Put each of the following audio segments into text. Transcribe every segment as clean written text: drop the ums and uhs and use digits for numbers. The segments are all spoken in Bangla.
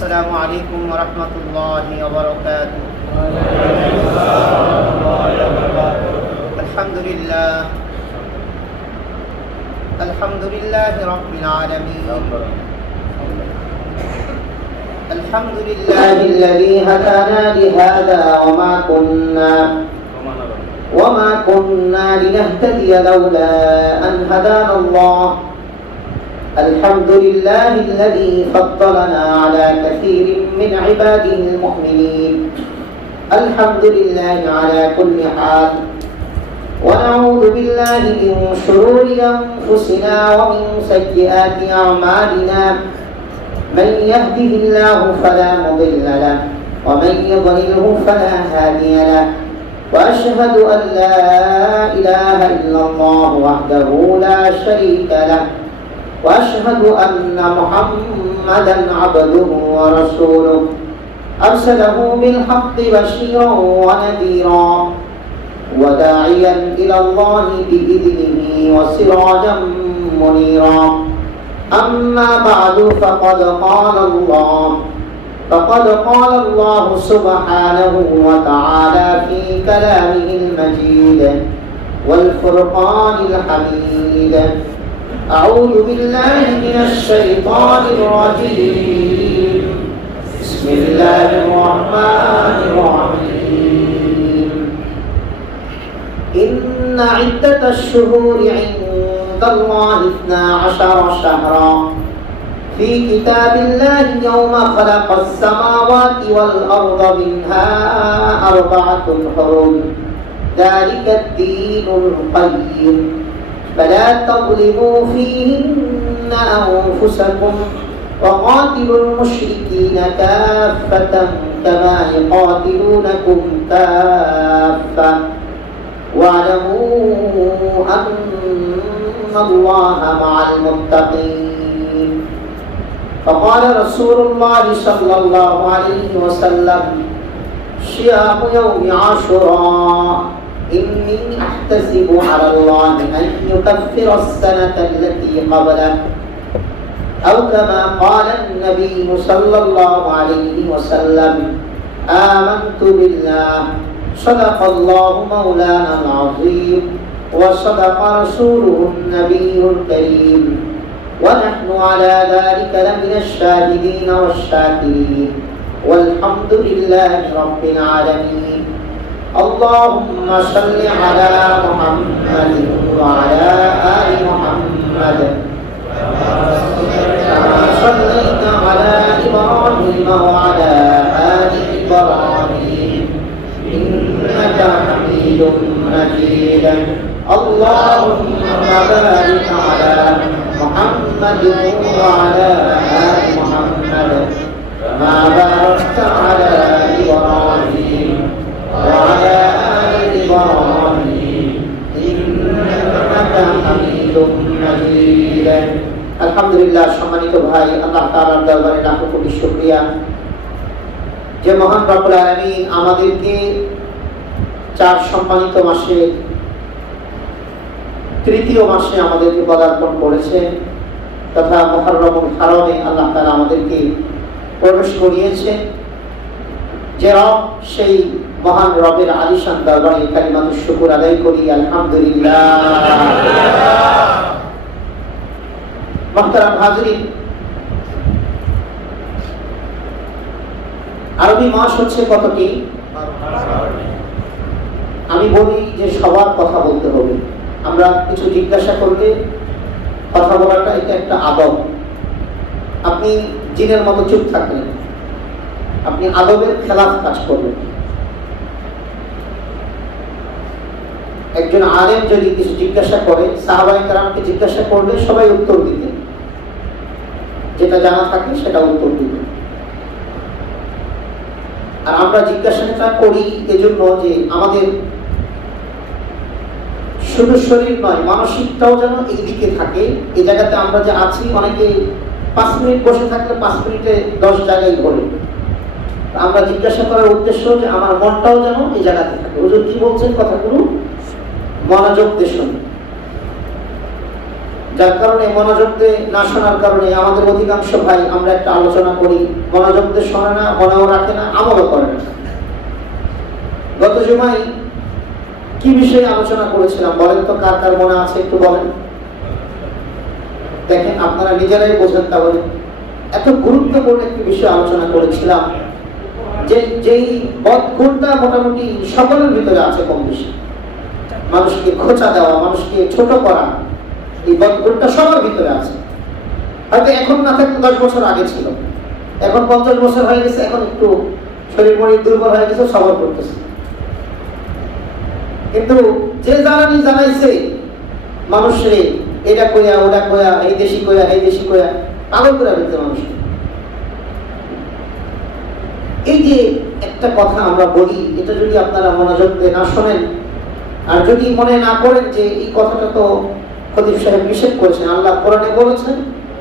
السلام عليكم ورحمة الله وبركاته. الحمد لله رب العالمين. الحمد لله الذي هدانا لهذا وما كنا لنهتدي لولا أن هدانا الله. الحمد لله الذي فضلنا على كثير من عباده المؤمنين. الحمد لله على كل حال، ونعوذ بالله من شرور أنفسنا ومن سيئات أعمالنا. من يهده الله فلا مضل له، ومن يضلله فلا هادي له. وأشهد أن لا إله إلا الله وحده لا شريك له، وأشهد أن محمدا عبده ورسوله أرسله بالحق بشيرا ونذيرا وداعيا إلى الله بإذنه وسراجا منيرا. أما بعد فقد قال الله سبحانه وتعالى في كلامه المجيد والفرقان الحميد: أعوذ بالله من الشيطان الرجيم. بسم الله الرحمن الرحيم. إن عدة الشهور عند الله 12 شهرا في كتاب الله يوم خلق السماوات والأرض منها 4 حرم ذلك الدين القيم فلا تظلموا فيهن أنفسكم وقاتلوا المشركين كافة كما يقاتلونكم كافة واعلموا أن الله مع المتقين. فقال رسول الله صلى الله عليه وسلم: صيام يوم عاشوراء إني أحتسب على الله أن يكفر السنة التي قبله، أو كما قال النبي صلى الله عليه وسلم: آمنت بالله، صدق الله مولانا العظيم، وصدق رسوله النبي الكريم، ونحن على ذلك لمن الشاهدين والشاكرين، والحمد لله رب العالمين. اللهم صل على محمد وعلى آل محمد كما صليت على إبراهيم وعلى آل إبراهيم إنك حميد مجيد. اللهم بارك على محمد وعلى آل محمد كما باركت على إبراهيم وعلى آل إبراهيم إنك حميد مجيد. আলহামদুলিল্লাহ। সম্মানিত ভাই, আল্লাহ তাআলার দরবারে লাখো কোটি শুকরিয়া যে মহান রব্বুল আলামিন আমাদেরকে 4 সম্মানিত মাসে তৃতীয় মাসে আমাদেরকে পদার্পণ করেছেন তথা মুহররমুল হারামে আল্লাহ তাআলা আমাদেরকে প্রবেশ করিয়েছেন। যে রব, সেই মহান রবের আলিশান দরবারে কালিমাতুশ শুকর আদায় করি আলহামদুলিল্লাহ। মুহতারাম হাজরিন, আরবি মাস হচ্ছে কতটি? আমি বলি যে সবার কথা বলতে হবে। আমরা কিছু জিজ্ঞাসা করলে কথা বলাটা এটা একটা আদব। আপনি জিনের মতো চুপ থাকলেন, আপনি আদবের খেলাফ কাজ করবেন। একজন আলেম যদি কিছু জিজ্ঞাসা করে, সাহাবায়ে কেরামকে জিজ্ঞাসা করলে সবাই উত্তর দিতেন, যেটা জানা থাকে সেটা উত্তর দিতেন। আর আমরা জিজ্ঞাসাটা করি এজন্য যে আমাদের শুধু শরীর নয়, মানসিকটাও যেন এইদিকে থাকে। এই জায়গাতে আমরা যে আছি, অনেকে 5 মিনিট বসে থাকলে 5 মিনিটে 10 জায়গায় ঘোরে। আমরা জিজ্ঞাসা করার উদ্দেশ্য যে আমার মনটাও যেন এই জায়গাতে থাকে। হুজুর কি বলছেন কথাগুলো মনোযোগ দিয়ে শুনুন। যার কারণে মনোযোগ দিয়ে না শোনার কারণে আমাদের অধিকাংশ ভাই আমরা একটা আলোচনা করি, মনোযোগ দিয়ে শোনে না, মনেও রাখে না, আমলও করে না। গত জুমায় কি বিষয়ে আলোচনা করেছিলাম বলেন তো, কার কার মনে আছে একটু বলেন। দেখেন আপনারা নিজেরাই বোঝেন। তাহলে এত গুরুত্বপূর্ণ একটি বিষয় আলোচনা করেছিলাম, যে যেই বদগুণটা মোটামুটি সকলের ভিতরে আছে কম বেশি। মানুষকে খোঁচা দেওয়া, মানুষকে ছোট করা, এই বদগুণটা সবার ভিতরে আছে। হয়তো এখন না থাকতে 10 বছর আগে ছিল, এখন 50 বছর হয়ে গেছে, এখন একটু শরীর মনের দুর্বল হয়ে গেছে, সবর করতেছে। কিন্তু যে জানাইছে মানুষের এটা কইয়া ওটা কইয়া, এই দেশি কইয়া এই দেশি কইয়া পাগল করে ফেলতে মানুষকে। এই যে একটা কথা আমরা বলি, এটা যদি আপনারা মনোযোগ দিয়ে না শোনেন আর যদি মনে না করেন যে এই কথাটা তো খতিব সাহেব নিষেধ করেছেন, আল্লাহ কোরআনে বলেছেন,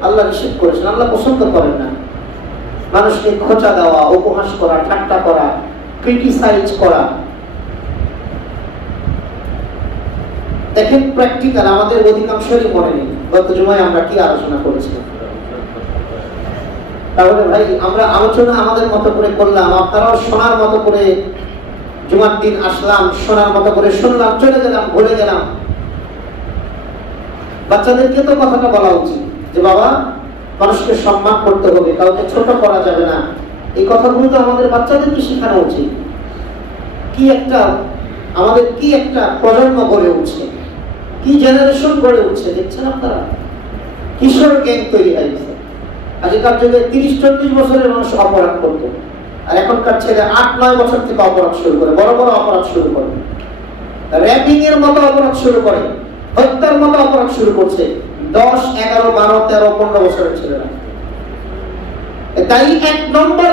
আল্লাহ নিষেধ করেছেন, আল্লাহ পছন্দ করেন না মানুষকে খোঁচা দেওয়া, উপহাস করা, ঠাট্টা করা, ক্রিটিসাইজ করা। দেখেন প্র্যাকটিক্যাল আমাদের অধিকাংশেরই মনে নেই গত জুমায় আমরা কি আলোচনা করেছিলাম। তাহলে ভাই আমরা আলোচনা আমাদের মতো করে করলাম, আপনারাও শোনার মতো করে জুমার দিন আসলাম, শোনার মতো করে শুনলাম, চলে গেলাম, ভুলে গেলাম। বাচ্চাদেরকে তো কথাটা বলা উচিত যে বাবা মানুষকে সম্মান করতে হবে, কাউকে ছোট করা যাবে না। এই কথাগুলো তো আমাদের বাচ্চাদেরকে শেখানো উচিত। আমাদের কি একটা প্রজন্ম গড়ে উঠছে, কি জেনারেশন গড়ে উঠছে দেখছেন আপনারা। কিশোর গ্যাং তৈরি হয়েছে। আগেকার যুগে 30-40 বছরের মানুষ অপরাধ করতো, আর এখনকার ছেলে 8-9 বছর থেকে অপরাধ শুরু করে, বড় বড় অপরাধ শুরু করে, র্যাপিং এর মতো অপরাধ শুরু করে, হত্যার মতো অপরাধ শুরু করছে 10, 11, 12, 13, 15 বছরের ছেলেরা। তাই এক নম্বর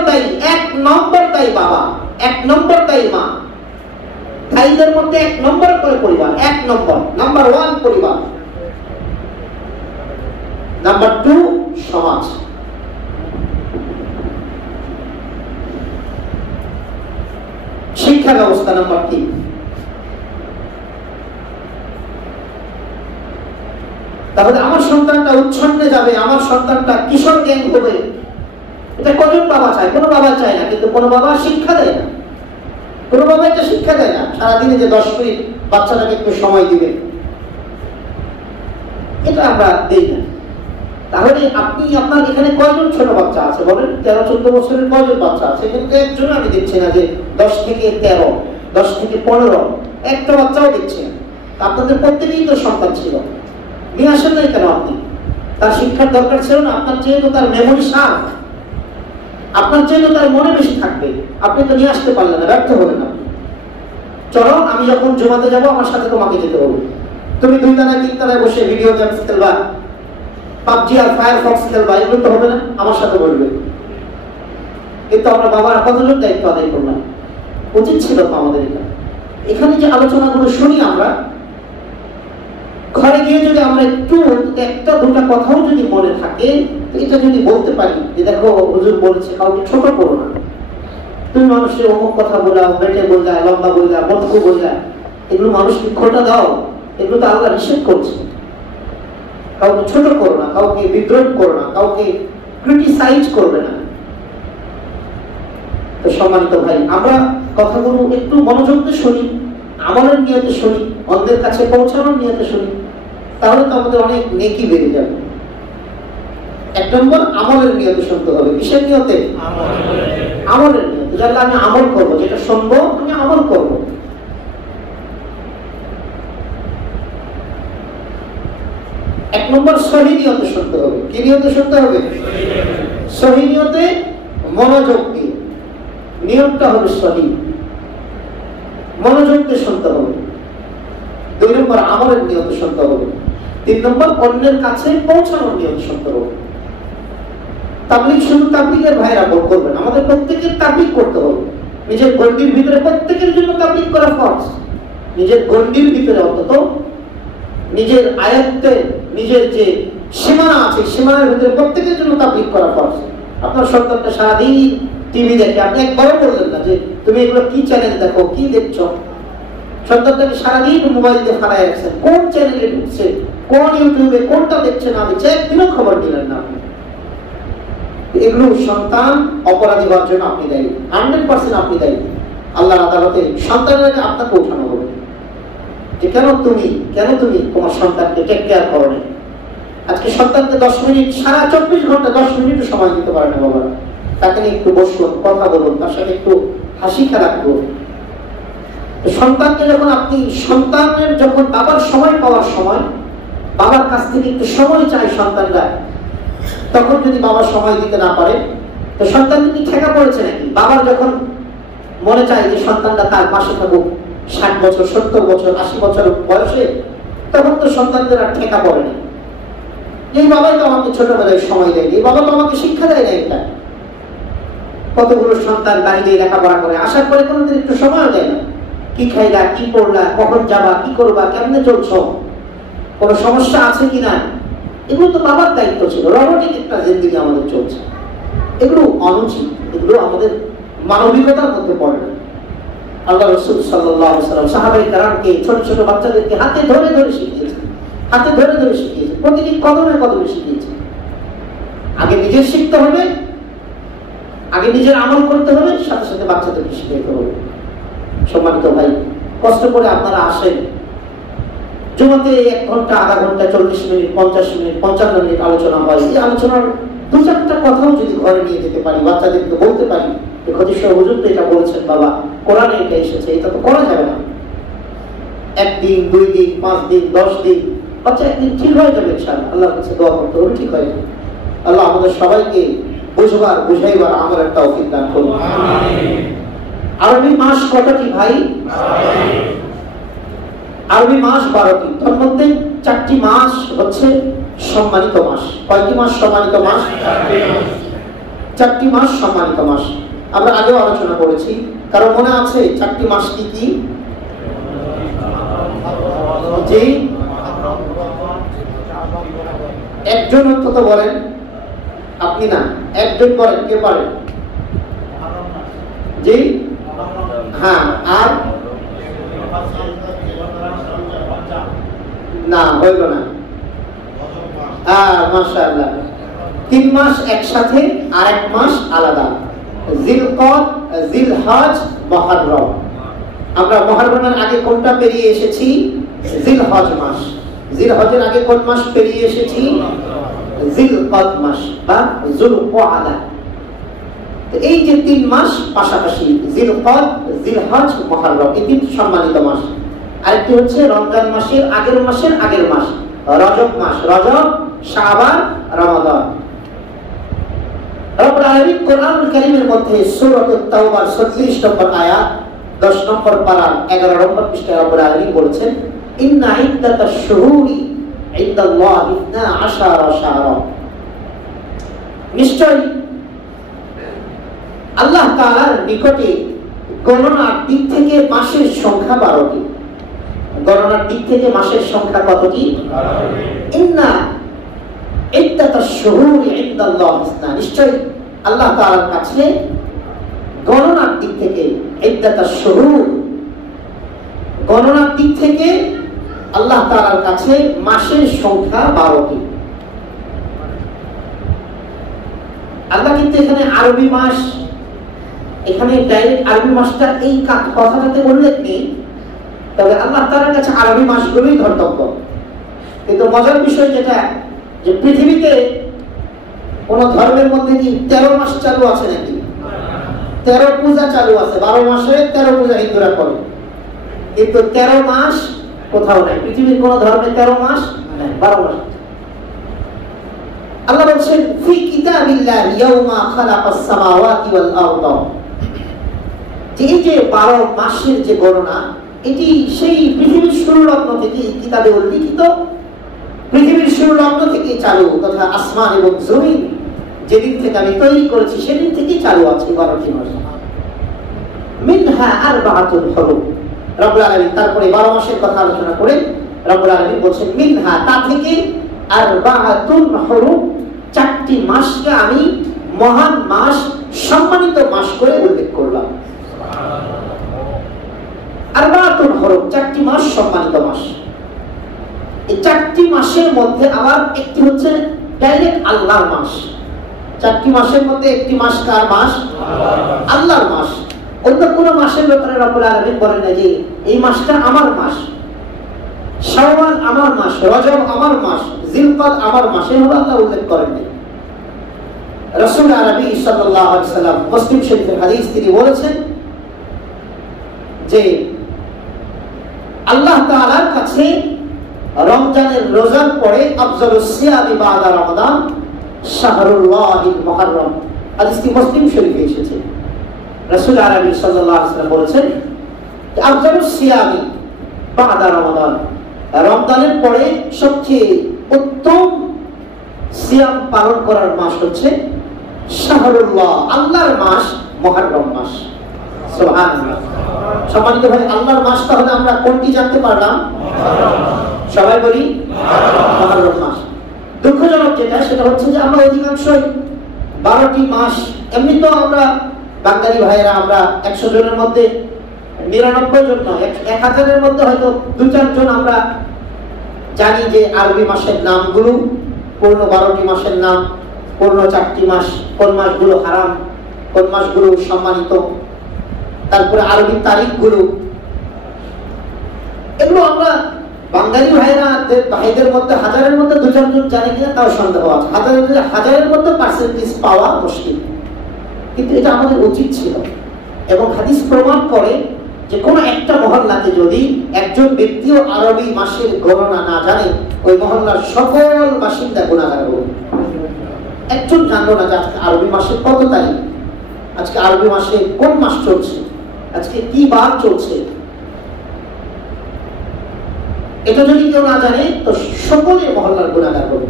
দায়ী বাবা, 1 নম্বর দায়ী মা। দায়ীদের মধ্যে 1 নম্বর করে পরিবার, নাম্বার 1 পরিবার, নাম্বার 2 সমাজ। শিক্ষা ব্যবস্থা নাম্বার 3। তাহলে আমার সন্তানটা উচ্ছন্নে যাবে, আমার সন্তানটা কিশোর গ্যাং হবে, এটা কজন বাবা চায়? কোনো বাবা চায় না। কিন্তু কোনো বাবা শিক্ষা দেয় না, কোনো বাবা এটা শিক্ষা দেয় না। সারাদিনে যে 10 মিনিট বাচ্চাটাকে একটু সময় দিবে, এটা আমরা দেই না। তাহলে আপনি আপনার এখানে কয়জন ছোট বাচ্চা আছে বলেন? 13-14 বছরের কয়জন বাচ্চা আছে? কিন্তু একজন আমি দেখছি না যে 10 থেকে 13, 10 থেকে 15, একটা বাচ্চাও দেখছি না। আপনাদের প্রত্যেকেই তো সন্তান ছিল, নিয়ে আসেন নাই কেন আপনি? তার শিক্ষার দরকার ছিল না? আপনার যেহেতু তার মেমোরি শার্প, আপনার যেহেতু তার মনে বেশি থাকবে, আপনি তো নিয়ে আসতে পারলেন না, ব্যর্থ হলেন আপনি। চলো আমি যখন জমাতে যাবো আমার সাথে তোমাকে যেতে হবে। তুমি 2 তলায় 3 তলায় বসে ভিডিও গেমস খেলবা, পাবজি আর ফায়ারফক্স খেলবা, এগুলো তো হবে না, আমার সাথে বলবে। কিন্তু আমরা বাবার কতজন দায়িত্ব আদায় করলাম? উচিত ছিল তো আমাদের এটা। এখানে যে আলোচনাগুলো শুনি আমরা, ঘরে গিয়ে যদি আমরা একটু 1-2টা কথাও যদি মনে থাকে, এটা যদি বলতে পারি যে দেখো হুজুর বলেছে কাউকে ছোট করো না, তুমি মানুষের অমুক কথা বলা, বেটে বললা, লম্বা বললা, মটকু বললা, এগুলো মানুষকে খোটা দাও, এগুলো তো আল্লাহ নিষেধ করছে। কাউকে ছোট করো না, কাউকে বিদ্রোহ করো না, কাউকে ক্রিটিসাইজ করবে না। তো সম্মানিত ভাই, আমরা কথাগুলো একটু মনোযোগ দিয়ে শুনি, আমলের নিয়তে শুনি, অন্যের কাছে পৌঁছানোর নিয়তে শুনি, তাহলে তো আমাদের অনেক নেকি বেড়ে যাবে। 1 নম্বর আমলের নিয়তে শুনতে হবে। কিসের নিয়তে? আমলের নিয়তে। যাতে আমি আমল করবো, যেটা শুনবো আমি আমল করবো। 1 নম্বর সহি নিয়তে শুনতে হবে। কি নিয়তে শুনতে হবে? সহি নিয়তে, মনোযোগ দিয়ে। নিয়মটা হবে সহি, মনোযোগ দিয়ে শুনতে হবে। 2 নম্বর আমলের নিয়তে শুনতে হবে। 3 নম্বর অন্যের কাছে পৌঁছানোর নিয়তে শুনতে হবে। তাবলীগ শুধু তাবলীগের ভাইরা করবেন, আমাদের প্রত্যেকের তাবলীগ করতে হবে। নিজের গণ্ডির ভিতরে প্রত্যেকের জন্য তাবলীগ করা ফরজ। নিজের গণ্ডির ভিতরে অন্তত, নিজের আয়ত্তে, নিজের যে সীমানা আছে, সীমানার ভিতরে প্রত্যেকের জন্য তাবলীগ করা ফরজ। আপনার সন্তানটা সারাদিন টিভি দেখে, আপনি একবারও বললেন না যে তুমি এগুলো কি চ্যানেল দেখো, কি দেখছো? সন্তানটাকে সারাদিন মোবাইল দিয়ে ফালায় রাখছেন, কোন চ্যানেলে ঢুকছে কোন ইউটিউবে কোনটা দেখছে না দেখছে একদিনও খবর নিলেন না আপনি। এগুলো সন্তান অপরাধী হওয়ার জন্য আপনি দায়ী, 100% আপনি দায়ী। আল্লাহর আদালতে সন্তানকে আপনাকে উঠানো হবে যে কেন তুমি তোমার সন্তানকে টেক কেয়ার করো না। আজকে সন্তানকে 10 মিনিট, সারা 24 ঘন্টা 10 মিনিট সময় দিতে পারে না বাবা। তাকে নিয়ে একটু বসুন, কথা বলুন, তার সাথে একটু হাসি খেলা করুন। সন্তানকে যখন আপনি সন্তানের যখন বাবার সময় পাওয়ার সময় বাবার কাছ থেকে একটু সময় চাই সন্তানরা, তখন যদি বাবা সময় দিতে না পারে তো সন্তান কি ঠেকা পড়েছে নাকি? বাবার যখন মনে চায় যে সন্তানটা তার পাশে থাকুক 60 বছর 70 বছর 80 বছর বয়সে, তখন তো সন্তানদের আর ঠেকা পড়ে না। এই বাবাই তো আমাকে ছোটবেলায় সময় দেয়নি, এই বাবা তো আমাকে শিক্ষা দেয় না। এটা কতগুলো সন্তান বাইরে লেখাপড়া করে আসার পরে কোনোদিন একটু সময় দেয় না। কি খাইলা, কি পড়লা, কখন যাবা, কি করবা, কেমনে চলছো, কোনো সমস্যা আছে কিনা, এগুলো তো বাবার দায়িত্ব ছিল। রোবটিক একটা জিন্দেগি আমাদের চলছে, এগুলো অনুচিত, এগুলো আমাদের মানবিকতার মধ্যে পড়ে না। আল্লাহ রাসূল সাল্লাল্লাহু আলাইহি ওয়াসাল্লাম সাহাবায়ে কেরামকে ছোট ছোট বাচ্চাদেরকে হাতে ধরে ধরে শিখিয়েছেন, হাতে ধরে ধরে শিখিয়েছেন, প্রতিটি কদমে কদমে শিখিয়েছেন। আগে নিজের শিখতে হবে, আগে নিজের আমল করতে হবে, সাথে সাথে বাচ্চাদেরকে শিখাতে হবে। সম্মানিত ভাই, কষ্ট করে আপনারা আসেন, জুমাতে 1 ঘন্টা, আধা ঘন্টা, 40 মিনিট, 50 মিনিট, 55 মিনিট আলোচনা হয়। এই আলোচনার 2-4টা কথাও যদি ঘরে নিয়ে যেতে পারি, বাচ্চাদেরকে বলতে পারি যে খতিব সাহেব হুজুর তো এটা বলেছেন বাবা, কোরআনে এটা এসেছে, এটা তো করা যাবে না। 1 দিন, 2 দিন, 5 দিন, 10 দিন, বাচ্চা একদিন ঠিক হয়ে যাবে ইনশাআল্লাহ। আল্লাহর কাছে দোয়া করতে হবে, ঠিক হয়ে যাবে। আল্লাহ আমাদের সবাইকে বুঝবার বুঝাইবার আমলের তৌফিক দান করুন। আমিন। আরবি মাস কতটি ভাই? আরবি মাস 12টি। তার মধ্যে 4টি মাস হচ্ছে সম্মানিত মাস। কয়টি মাস সম্মানিত মাস? 4টি মাস সম্মানিত মাস। আমরা আগেও আলোচনা করেছি, কারণ মনে আছে 4টি মাস কি কি? জি, একজন অন্তত বলেন, আপনি না, একজন বলেন, কে পারেন? জি, হ্যাঁ, আর না হইল না। মাশাআল্লাহ, 3 মাস একসাথে আর 1 মাস আলাদা, জিলকদ, জিলহজ, মুহররম। আমরা মুহররমের আগে কোনটা পেরিয়ে এসেছি? জিলহজ মাস। জিলহজের আগে কোন মাস পেরিয়ে এসেছি? জিলকদ মাস বা যুলকআদা। তো এই যে 3 মাস পাশাপাশি, জিলকদ, জিলহজ, মুহররম, এই 3টি সম্মানিত মাস। আরেকটি হচ্ছে রমজান মাসের আগের মাস, রজব মাস, রজব, শাবান, রমাদান। রব্বুল আলামিন কোরআনুল কারীমের মধ্যে সূরাত তাওবার 36 নম্বর আয়াত, 10 নম্বর পারা, 11 নম্বর পৃষ্ঠায় রব্বুল আলামিন বলেছেন, ইন্না ইদ্দাতাশ শুহুরি ইনদাল্লাহি 12 শাহরা। নিশ্চয় আল্লাহ তাআলার নিকটে গণনার দিক থেকে মাসের সংখ্যা 12টি। গণনার দিক থেকে মাসের সংখ্যা কতটি? 12টি। ইন্না ইদ্দাতাশ শুহুরি ইনদাল্লাহি 12। নিশ্চয় আল্লাহ তাআলার কাছে গণনার দিক থেকে, ইদ্দাতাশ শুহুর, গণনার দিক থেকে আল্লাহ তাআলার কাছে মাসের সংখ্যা 12টি। আল্লাহ কিন্তু এখানে আরবি মাস, এখানে ডাইরেক্ট আরবি মাসটা এই কথাটাতে উল্লেখ নেই, তবে আল্লাহ তাআলার কাছে আরবি মাসগুলোই ধর্তব্য। কিন্তু মজার বিষয় যেটা, যে পৃথিবীতে কোন ধর্মের মধ্যে কি 13 মাস চালু আছে নাকি? 13 পূজা চালু আছে, 12 মাসে 13 পূজা হিন্দুরা করে, কিন্তু 13 মাস কোথাও নাই। পৃথিবীর কোন ধর্মে 13 মাস নাই, 12 মাস। আল্লাহ বলছেন, ফি কিতাবিল্লাহি ইয়াউমা খালাকাস সামাওয়াতি ওয়াল আরদ। যে 12 মাসের যে গণনা, এটি সেই পৃথিবীর শুরু লগ্ন থেকে কিতাবে উল্লিখিত, পৃথিবীর শুরু লগ্ন থেকে চালু, তথা আসমান এবং জমিন যেদিন থেকে আমি তৈরি করেছি সেদিন থেকেই চালু আছে 12টি মাস। মিনহা আরবাআতুন হুরুম। রব্বুল আলামিন তারপরে 12 মাসের কথা আলোচনা করে রব্বুল আলামিন বলেছেন, মিনহা, তা থেকে, আরবাআতুন হুরুম, 4টি মাসকে আমি মহান মাস, সম্মানিত মাস করে উল্লেখ করলাম। আরবাআতুন হুরুম, 4টি মাস সম্মানিত মাস। এই এই 4টি মাসের মধ্যে আবার একটি হচ্ছে ডাইরেক্ট আল্লাহর মাস। 4টি মাসের মধ্যে একটি মাস কার মাস? আল্লাহর মাস। অন্য কোন মাসের ব্যাপারে রব্বুল আলামিন বলেন না যে এই মাসটা আমার মাস, শাওয়াল আমার মাস, রজব আমার মাস, জিলকদ আমার মাস, এভাবে আল্লাহ উল্লেখ করেননি। রাসূল আরবি সাল্লাল্লাহু আলাইহি ওয়াসাল্লাম মুসলিম শরীফের হাদিস তিনি বলেছেন যে আল্লাহ তাআলার কাছে রমজানের রোজার পরে আফজালুস সিয়ামি বাদা রমাদান শাহরুল্লাহিল মুহররম। হাদিসটি মুসলিম শরীফে এসেছে। রাসূল আরবি সাল্লাল্লাহু আলাইহি ওয়াসাল্লাম বলেছেন যে আফজালুস সিয়ামি বাদা রমাদান, রমজানের পরে সবচেয়ে উত্তম সিয়াম পালন করার মাস হচ্ছে শাহরুল্লাহ, আল্লাহর মাস, মুহররম মাস। সুবহানাল্লাহ। সম্মানিত ভাই, আল্লাহর মাস তাহলে আমরা কোনটি জানতে পারলাম? সবাই বলি মুহররম মাস। দুঃখজনক যেটা সেটা হচ্ছে যে আমরা অধিকাংশই 12টি মাস, এমনি তো আমরা বাঙালি ভাইয়েরা আমরা 100 জনের মধ্যে 99 জন নয়, 1000-এর মধ্যে হয়তো 2-4 জন আমরা জানি যে আরবি মাসের নামগুলো, পূর্ণ 12টি মাসের নাম, পূর্ণ 4টি মাস, কোন মাসগুলো হারাম, কোন মাসগুলো সম্মানিত, তারপরে আরবি তারিখগুলো, এগুলো আমরা বাঙালি ভাইদের মধ্যে 1000-এর মধ্যে 2-4 জন জানে কিনা তাও সন্দেহ আছে। 1000-এর মধ্যে পার্সেন্টেজ পাওয়া মুশকিল, কিন্তু এটা আমাদের উচিত ছিল। এবং হাদিস প্রমাণ করে যে কোনো একটা মহল্লাতে যদি একজন ব্যক্তিও আরবি মাসের গণনা না জানে, ওই মহল্লার সকল বাসিন্দা গুনাহগার হবে। একজন জানলো না যে আজকে আরবি মাসের কত তারিখ, আজকে আরবি মাসে কোন মাস চলছে, আজকে কি বার চলছে, এটা যদি কেউ না জানে তো সকলে মহল্লার গুনাহগার হবে।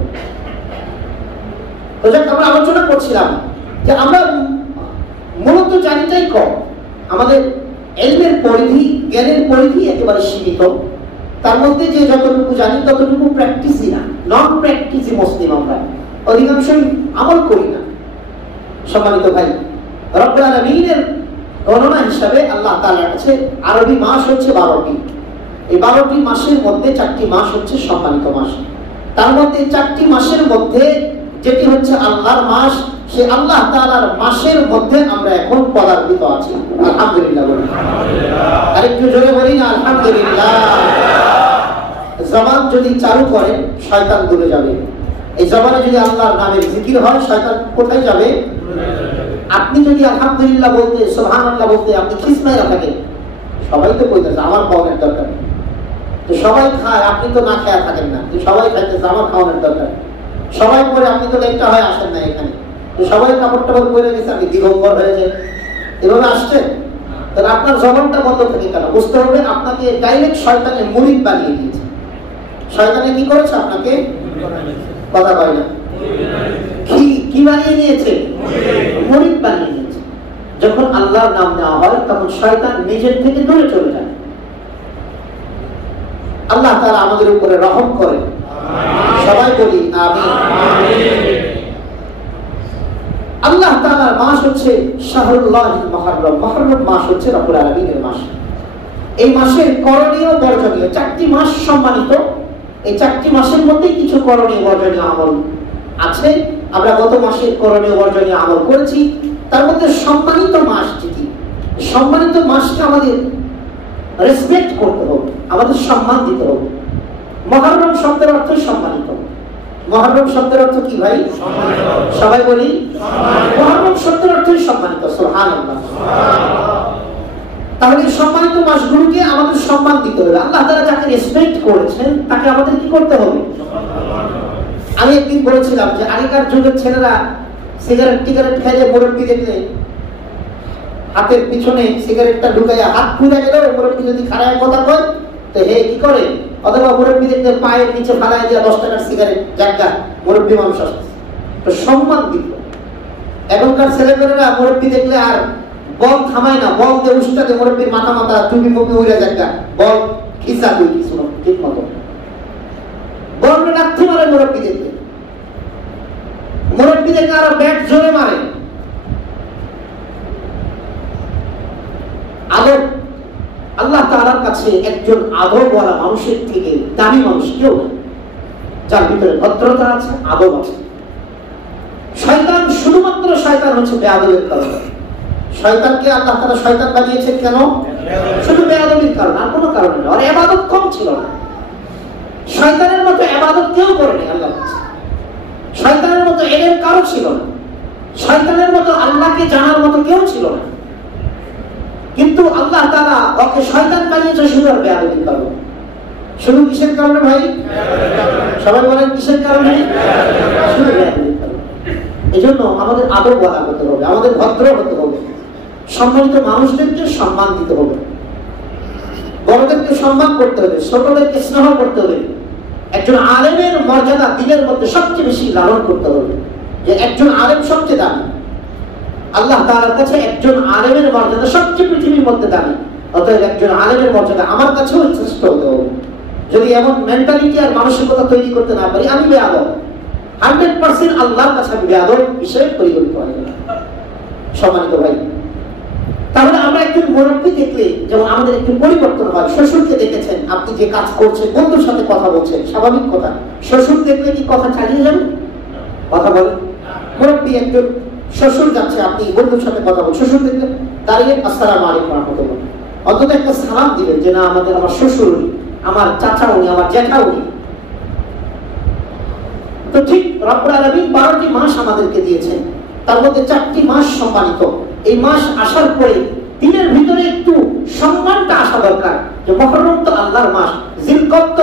তো যাক, আমরা আলোচনা করছিলাম যে আমরা মূলত জানিটাই কম, আমাদের ইলমের পরিধি, জ্ঞানের পরিধি একেবারে সীমিত। তার মধ্যে যে যতটুকু জানি ততটুকু প্র্যাকটিসই না, নন প্র্যাকটিসই মুসলিম। আমরা অধিকাংশই আমল করি না। সম্মানিত ভাই, রব্বুল আলামিনের গণনা হিসাবে আল্লাহ তাআলার কাছে আরবি মাস হচ্ছে 12টি। এই 12টি মাসের মধ্যে 4টি মাস হচ্ছে সম্মানিত মাস। তার মধ্যে 4টি মাসের মধ্যে যেটি হচ্ছে আল্লাহর মাস, সে আল্লাহ তাআলার মাসের মধ্যে আমরা এখন পদার্পিত আছি। আলহামদুলিল্লাহ বলি, আরেকটু জোরে বলি না আলহামদুলিল্লাহ। জবান যদি চালু করে শয়তান দূরে যাবে। এই জবানে যদি আল্লাহর নামের জিকির হয়, শয়তান কোথায় যাবে? আপনি যদি আলহামদুলিল্লাহ বলতে, সুবহানাল্লাহ বলতে আপনি খিসমাইয়া থাকেন, সবাই তো বলতেছে আমার খাওয়ানোর দরকার, তো সবাই খায়, আপনি তো না খেয়ে থাকেন না, সবাই খাইতেছে, আমার খাওয়ানোর দরকার, সবাই পরে আপনি তো লেখটা হয় আসেন না এখানে, তো সবাই কাপড় টাপড় পরে গেছে, আপনি দিগম্বর হয়ে যায়, এভাবে আসছেন, তাহলে আপনার জবানটা বন্ধ থাকে কেন? বুঝতে হবে আপনাকে ডাইরেক্ট শয়তানে মুরিদ বানিয়ে দিয়েছে। শয়তানে কি করেছে? আপনাকে কথা কয় না, কি বানিয়ে নিয়েছে? মুরিদ বানিয়ে নিয়েছে। যখন আল্লাহর নাম নেওয়া হয় তখন শয়তান নিজের থেকে দূরে চলে যায়। আল্লাহ তাআলা আমাদের উপরে রহম করেন, সবাই বলি আমিন। আল্লাহ তাআলার মাস হচ্ছে শাহরুল্লাহিল মুহররম। মুহররম মাস হচ্ছে রব্বুল আলামিনের মাস। এই মাসের করণীয় বর্জনীয় 4টি মাস সম্মানিত। এই 4টি মাসের মধ্যে কিছু করণীয় বর্জনীয় আমল আছে। আমরা গত মাসের করণীয় বর্জনীয় আমল করেছি। তার মধ্যে সম্মানিত মাস যেটি, সম্মানিত মাসকে আমাদের রেসপেক্ট করতে হবে, আমাদের সম্মান দিতে হবে। মুহররম শব্দের অর্থ সম্মানিত। মুহররম শব্দের অর্থ কি ভাই? সবাই বলি মুহররম শব্দের অর্থই সম্মানিত। সুবহানাল্লাহ। তাহলে সম্মানিত মাসগুলোকে আমাদের সম্মান দিতে হবে। আল্লাহ তাআলা যাকে রেসপেক্ট করেছেন তাকে আমাদের কি করতে হবে? আমি একদিন বলেছিলাম যে আগেকার যুগের ছেলেরা সিগারেট খেলে মুরব্বি দেখলে হাতের পিছনে সিগারেটটা ঢুকাইয়া হাত খুলে গেল, মুরব্বি যদি খারাপ কথা কয় তো হে কি করে, অথবা মুরব্বি দেখলে পায়ের নিচে ফালাই দিয়া 10 টাকার সিগারেট জায়গা মুরব্বি মানুষ আসছে, তো সম্মান দিত। এখনকার ছেলেমেয়েরা মুরব্বি দেখলে আর বল থামায় না, বল দিয়ে উস্তাদে মুরব্বির মাথা টুপি মুপি উড়ে জায়গা, বল খিসা দুই কিছু ঠিক মতো বল লাথি মারে মুরব্বি দেখলে, মুরব্বি দেখলে আরো ব্যাট জোরে মারে। আদব, আল্লাহ তাআলার কাছে একজন আদবওয়ালা মানুষের থেকে দামি মানুষ কেউ না। যার ভিতরে ভদ্রতা আছে, আদব আছে। শয়তান শুধুমাত্র শয়তান হচ্ছে বেয়াদবের কারণে। শয়তানকে আল্লাহ তাআলা শয়তান বানিয়েছেন কেন? শুধু বেয়াদবির কারণে, আর কোনো কারণে না। আর ইবাদত কম ছিল না। শয়তানের মতো ইবাদত কেউ করেনি আল্লাহর কাছে। শয়তানের মতো ইলম কারো ছিল না। শয়তানের মতো আল্লাহকে জানার মতো কেউ ছিল না। কিন্তু আল্লাহ তাআলা ওকে শয়তান বানিয়েছে শুধু আর বেয়াদবির কারণে। শুধু কিসের কারণে ভাই? সবাই বলেন কিসের কারণে? শুধু বেয়াদবির কারণে। এজন্য আমাদের আদব বলা করতে হবে, আমাদের ভদ্র হতে হবে, সম্মানিত মানুষদেরকে সম্মান দিতে হবে, বড়দেরকে সম্মান করতে হবে, ছোটদেরকে স্নেহ করতে হবে। একজন আলেমের মর্যাদা দিলের মধ্যে সবচেয়ে বেশি লালন করতে হবে, যে একজন আলেম সবচেয়ে দামি। আল্লাহ তাআলার কাছে একজন আলেমের মর্যাদা সবচেয়ে পৃথিবীর মধ্যে দামি। অতএব একজন আলেমের মর্যাদা আমার কাছেও শ্রেষ্ঠ হতে হবে। যদি এমন মেন্টালিটি আর মানসিকতা তৈরি করতে না পারি, আমি বেয়াদব। 100% আল্লাহর কাছে আমি বেয়াদব বিষয়ে পরিগণিত হই না। সম্মানিত ভাই, তাহলে আমরা একজন মুরব্বী দেখলে যেমন আমাদের একটু পরিবর্তন হয়। শ্বশুরকে দেখেছেন, আপনি যে কাজ করছেন, বন্ধুর সাথে কথা বলছেন, স্বাভাবিক কথা। শ্বশুর দেখলে কি কথা চালিয়ে যাবেন? কথা বলেন। মুরব্বী একজন শ্বশুর যাচ্ছে, আপনি বন্ধুর সাথে কথা বলছেন, শ্বশুর দেখলে দাঁড়িয়ে আসসালামু আলাইকুম ওয়া রাহমাতুল্লাহ, অন্তত একটা সালাম দিবেন যে না, আমার শ্বশুর, আমার চাচা উনি, আমার জ্যাঠা উনি। তো ঠিক রব্বুল আলামিন 12টি মাস আমাদেরকে দিয়েছেন, তার মধ্যে 4টি মাস সম্মানিত। এই মাস আসার পরে দিনের ভিতরে একটু সম্মানটা আসা দরকার, যে মুহররম তো আল্লাহর মাস, জিলকদ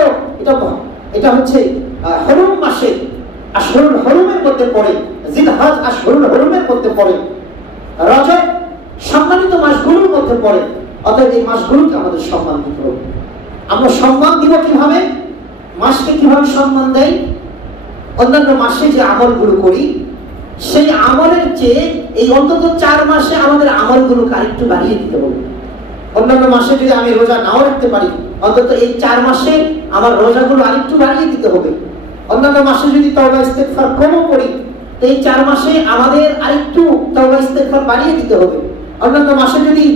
এটা হচ্ছে হরম মাসে, আশহুরুল হরমের মধ্যে পড়ে, জিলহজ আশহুরুল হরমের মধ্যে পড়ে, রজব সম্মানিত মাসগুলোর মধ্যে পড়ে। অতএব এই মাসগুলোকে আমাদের সম্মান দিতে হবে। আমরা সম্মান দিব কিভাবে? মাসকে কিভাবে সম্মান দেয়? অন্যান্য মাসে যে আমলগুলো করি, সেই আমলের চেয়ে এই অন্তত 4 মাসে আমাদের আমলগুলোকে আরেকটু বাড়িয়ে দিতে হবে। অন্যান্য মাসে যদি আমি রোজা নাও রাখতে পারি, অন্তত এই 4 মাসে আমার রোজাগুলো আরেকটু বাড়িয়ে দিতে হবে। অন্যান্য মাসে যদি তওবা ইস্তেগফার কমও করি, তো এই 4 মাসে আমাদের আরেকটু তওবা ইস্তেগফার বাড়িয়ে দিতে হবে। অন্যান্য মাসে যদি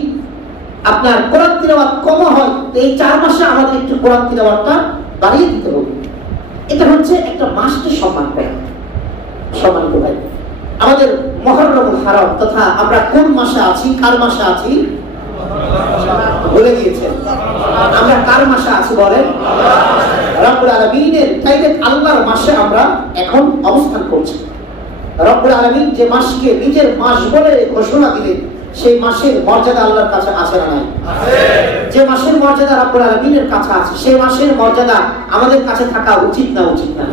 আপনার কোরআন তিলাওয়াত কম হয়, তো এই 4 মাসে আমাদের একটু কোরআন তিলাওয়াতটা বাড়িয়ে দিতে হবে। এটা হচ্ছে একটা মাসকে সম্মান করা। সম্মানিত ভাই, আমাদের মুহররমুল হারাম তথা আমরা কোন মাসে আছি, কার মাসে আছি বলে দিয়েছেন। আমরা কার মাসে আছি বলেন? রব্বুল আলামিনের ডাইরেক্ট আল্লাহর মাসে আমরা এখন অবস্থান করছি। রব্বুল আলামিন যে মাসকে নিজের মাস বলে ঘোষণা দিলেন, সেই মাসের মর্যাদা আল্লাহর কাছে আছে না নাই? যে মাসের মর্যাদা রব্বুল আলামিনের কাছে আছে, সেই মাসের মর্যাদা আমাদের কাছে থাকা উচিত না? উচিত না?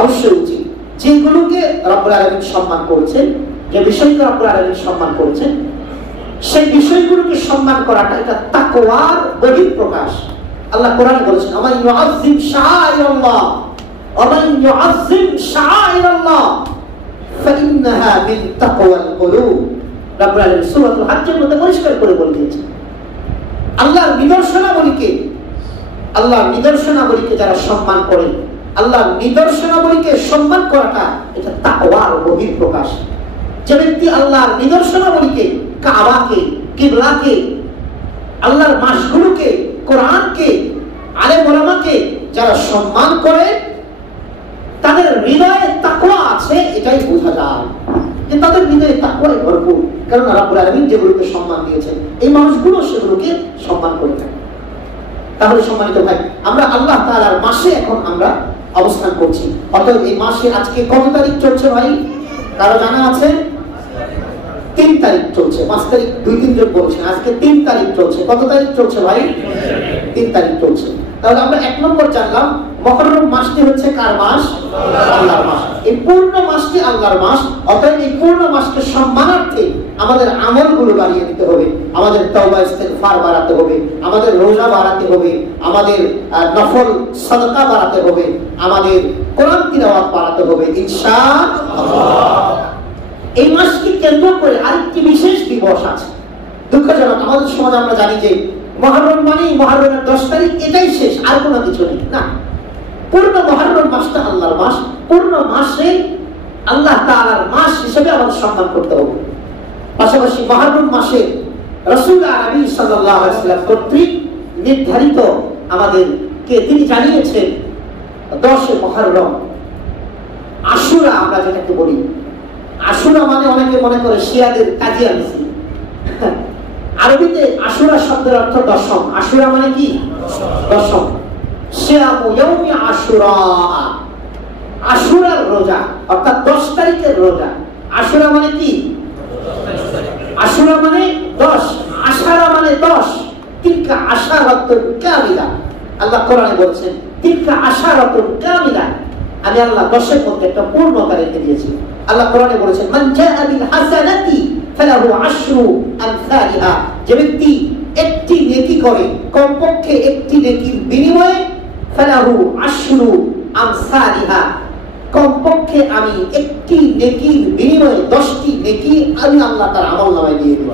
অবশ্যই উচিত। যেগুলোকে রব্বুল আলামিন সম্মান করেছেন, যে বিষয়কে রব্বুল আলামিন সম্মান করেছেন, সেই বিষয়গুলোকে সম্মান করাটা এটা তাকওয়ার বহিঃপ্রকাশ। আল্লাহ কোরআনে বলেছেন, আমান ইউআযযিম শাআইরাল্লাহ ওয়ামান ইউআযযিম শাআইরাল্লাহ ফাইন্নাহা মিন তাকওয়াল কুলুব। রব্বুল আলামিন সূরাতুল হজ্জের মধ্যে পরিষ্কার করে বলে দিয়েছেন, আল্লাহর নিদর্শনাবলীকে যারা সম্মান করে, আল্লাহর নিদর্শনাবলীকে সম্মান করাটা এটা তাকওয়ার বহিঃপ্রকাশ। যে ব্যক্তি আল্লাহর নিদর্শনাবলীকে, কাবাকে, কিবলাকে, আল্লাহর মাসগুলোকে, কোরআনকে, আলেম ওলামাকে যারা সম্মান করে, তাদের হৃদয়ে তাকওয়া আছে, এটাই বোঝা যায় যে তাদের হৃদয়ে তাকওয়ায় ভরপুর। কারণ রব্বুল আলামিন যেগুলোকে সম্মান দিয়েছেন, এই মানুষগুলো সেগুলোকে সম্মান করে থাকে। তাহলে সম্মানিত ভাই, আমরা আল্লাহ তাআলার মাসে এখন আমরা অবস্থান করছি। অতএব এই মাসে আজকে কত তারিখ চলছে ভাই? কারো জানা আছে? 3 তারিখ চলছে। 5 তারিখ 2-3 জন বলছেন, আজকে 3 তারিখ চলছে। কত তারিখ চলছে ভাই? 3 তারিখ চলছে। তাহলে আমরা 1 নম্বর জানলাম, মুহররম মাসটি হচ্ছে কার মাস? আল্লাহর মাস। এই পূর্ণ মাসটি আল্লাহর মাস। অতএব এই পূর্ণ মাসকে সম্মানার্থে আমাদের আমলগুলো বাড়িয়ে দিতে হবে, আমাদের তওবা ইস্তেগফার বাড়াতে হবে, আমাদের রোজা বাড়াতে হবে, আমাদের নফল সাদাকা বাড়াতে হবে, আমাদের কোরআন তিলাওয়াত বাড়াতে হবে ইনশাআল্লাহ। এই মাসকে কেন্দ্র করে আরেকটি বিশেষ দিবস আছে। দুঃখজনক, আমাদের সমাজে আমরা জানি যে মুহররম মানে মুহররমের 10 তারিখ, এটাই শেষ, আর কোনো কিছু নেই। না, পূর্ণ মুহররম মাসটা আল্লাহর মাস। পূর্ণ মাসে আল্লাহ তাআলার মাস হিসেবে আমাদের সম্মান করতে হবে। পাশাপাশি মুহররম মাসে রাসূল আরবি সাল্লাল্লাহু আলাইহি ওয়াসাল্লাম কর্তৃক নির্ধারিত আমাদেরকে তিনি জানিয়েছেন 10 মুহররম, আশুরা আমরা যেটাকে বলি। আশুরা মানে অনেকে মনে করে শিয়াদের তাজিয়া মিছিল। আরবিতে আশুরা শব্দের অর্থ দশম। আশুরা মানে কি? দশম। সিয়ামু ইয়াউমি আশুরা, আশুরার রোজা, অর্থাৎ 10 তারিখের রোজা। আশুরা মানে কি? আশুরা মানে 10, আশারা মানে 10। তিলকা আশারাতুন কামিলা, আল্লাহ কোরআনে বলছেন তিলকা আশারাতুন কামিলা, আমি আল্লাহ 10-এর মধ্যে একটা পূর্ণতা রেখে দিয়েছি। আল্লাহ কোরআনে বলেছেন মান জাআ বিল হাসানাতি ফালাহু আশরু আমসালিহা, যে ব্যক্তি একটি নেকি করে, কমপক্ষে একটি নেকির বিনিময়ে, ফালাহু আশরু আমসালিহা, কমপক্ষে আমি একটি নেকির বিনিময়ে 10টি নেকি আমি আল্লাহ তার আমলনামায় দিয়ে দেব।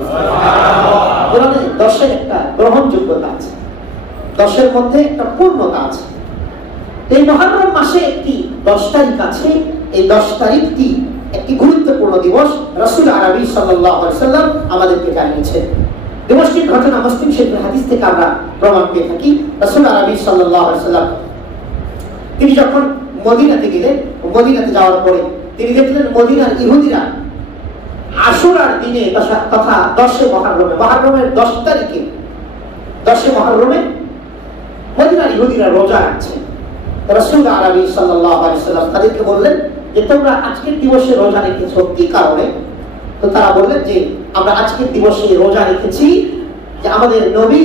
কোরআনে 10-এর একটা গ্রহণযোগ্যতা আছে, 10-এর মধ্যে একটা পূর্ণতা আছে। এই মুহররম মাসে একটি 10 তারিখ আছে। এই 10 তারিখটি একটি গুরুত্বপূর্ণ দিবস, রাসূল আরবি সাল্লাল্লাহু আলাইহি ওয়াসাল্লাম আমাদেরকে জানিয়েছেন। দিবসটির ঘটনা মুসলিম শরীফের হাদিস থেকে আমরা প্রমাণ পেয়ে থাকি। রাসূল আরবি সাল্লাল্লাহু আলাইহি ওয়াসাল্লাম তিনি যখন মদিনাতে গেলেন, মদিনাতে যাওয়ার পরে তিনি দেখলেন মদিনার ইহুদিরা আশুরার দিনে তথা 10 মুহররমে, মুহররমের 10 তারিখে, 10 মুহররমে মদিনার ইহুদিরা রোজা রাখছে। রাসূল আরবি সাল্লাল্লাহু আলাইহি ওয়াসাল্লাম তাদেরকে বললেন যে তোমরা আজকের দিবসে রোজা রেখেছো কি কারণে? তো তারা বললেন যে আমরা আজকের দিবসে রোজা রেখেছি যে আমাদের নবী